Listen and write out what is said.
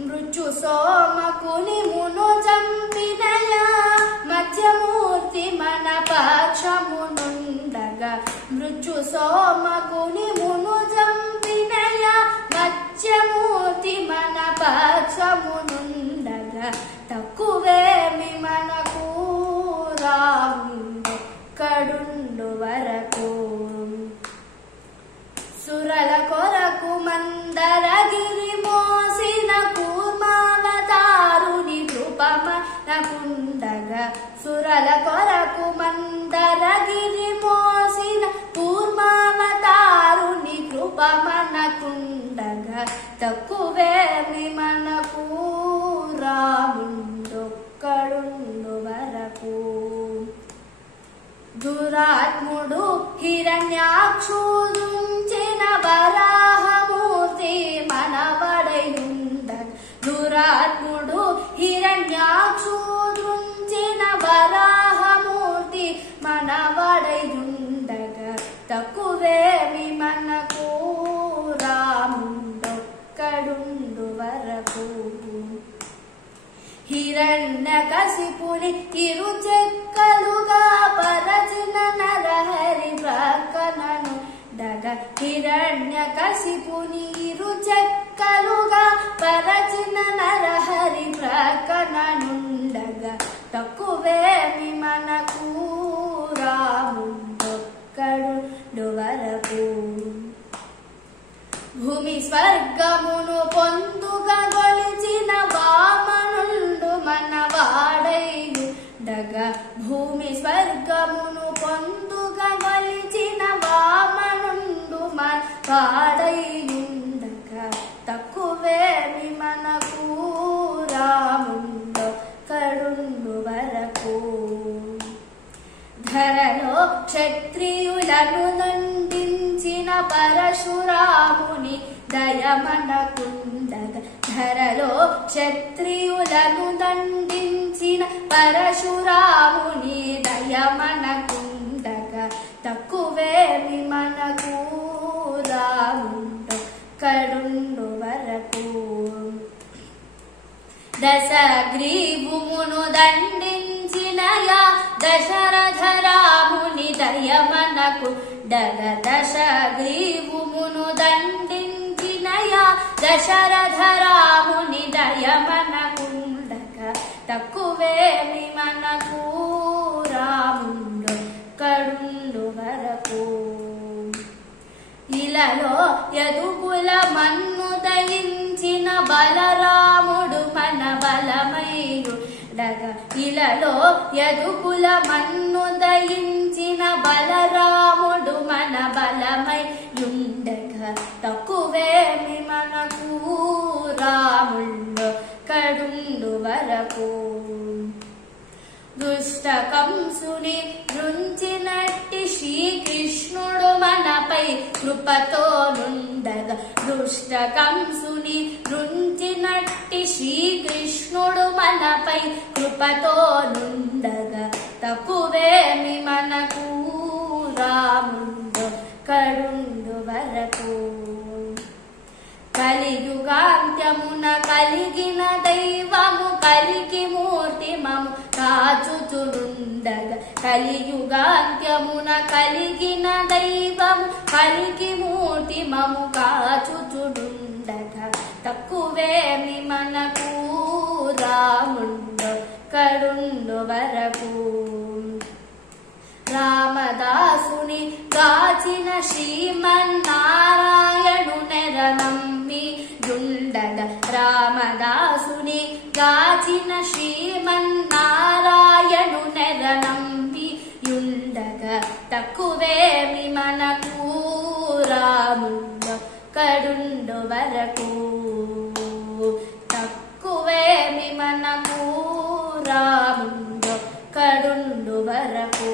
మృత్యు సోమకుని మును చంపినయా మత్స్యమూర్తి మన పక్షమునుండగా మృత్యు సోమకుని మును చంపినయా మత్స్యమూర్తి మన పక్షమునుండగా తక్కువేమి మనకు రాముడొక్కడుండు వరకు సురల కొరకు మందరగిరి మోసిన కూర్మావతారుని కృపమనకుండగా సురల కొరకు మందరగిరి మోసిన కూర్మావతారుని కృపమనకుండగా తక్కువేమి మనకు రాముడొక్కడుండు వరకు దురాత్ముడు హిరణ్యాక్షుడుంచిన వరాహమూర్తి మనవడయుండగా దురాత్ముడు హిరణ్యాక్షుడుంచిన వరాహమూర్తి మనవడయుండగా తక్కువేమి మనకు రాముడొక్కడుండు వరకు హిరణ్యకశిపుని ఇరు చెక్కలుగా పరచిన నరహరి ప్రక్కననుండగా హిరణ్యకశిపుని ఇరు చెక్కలుగా పరచిన నరహరి ప్రక్కననుండగా తక్కువేమి మనకు రాముడొక్కడుండు వరకు భూమి స్వర్గమును పొందుగా గొలిచిన వామనుండు మనవాడయుండగా భూమి స్వర్గమును పొందుగా గొలిచిన వామనుండు మనవాడయుండగా తక్కువేమి మనకు రాముడొక్కడుండు వరకు ధరలో క్షత్రియులను దండించిన పరశురాముని దయమనకుండగా ధరలో క్షత్రియులను దండించిన పరశురాముని దయమనకుండగా తక్కువేమి మనకు రాముడొక్కడుండు వరకు దశగ్రీవుమును దండించినయా దశరథ రాముని దయమనకుండగా దశగ్రీవుమును దండించినయా దశరథ రాముని దయమనకుండగా తక్కువేమి మనకు రాముడొక్కడుండు వరకు ఇలలో యదుకుల మన్ను దయించిన బలరాముడు మన బలమయుండగా ఇలలో యదుకుల మన్ను దయించిన బలరాముడు మన బలమయుండగా తక్కువేమి మనకు రాముడొక్కడుండు వరకు దుష్ట కంసుని దృంచినట్టి శ్రీకృష్ణుడు మనపై కృపతోనుండగా దుష్ట కంసుని దృంచినట్టి శ్రీకృష్ణుడు మనపై కృపతోనుండగా తక్కువేమి మనకు రాముడొక్కడుండు వరకు కలియుగాంత్యమున కలిగిన దైవము కలికి మూర్తి మము కాచుచునుండగా కలియుగాంత్యమున కలిగిన దైవము కలికి మూర్తి మము కాచుచునుండగా తక్కువేమి మనకు రాముడొక్కడుండు వరకు రామదాసుని గాచిన శ్రీమన్నారాయణు నెరనమ్మి యుండగా రామదాసుని గాచిన శ్రీమన్నారాయణు నెరనమ్మి యుండగా తక్కువేమి మనకు రాముడొక్కడుండు వరకు తక్కువేమి మనకు రాముడొక్కడుండు వరకు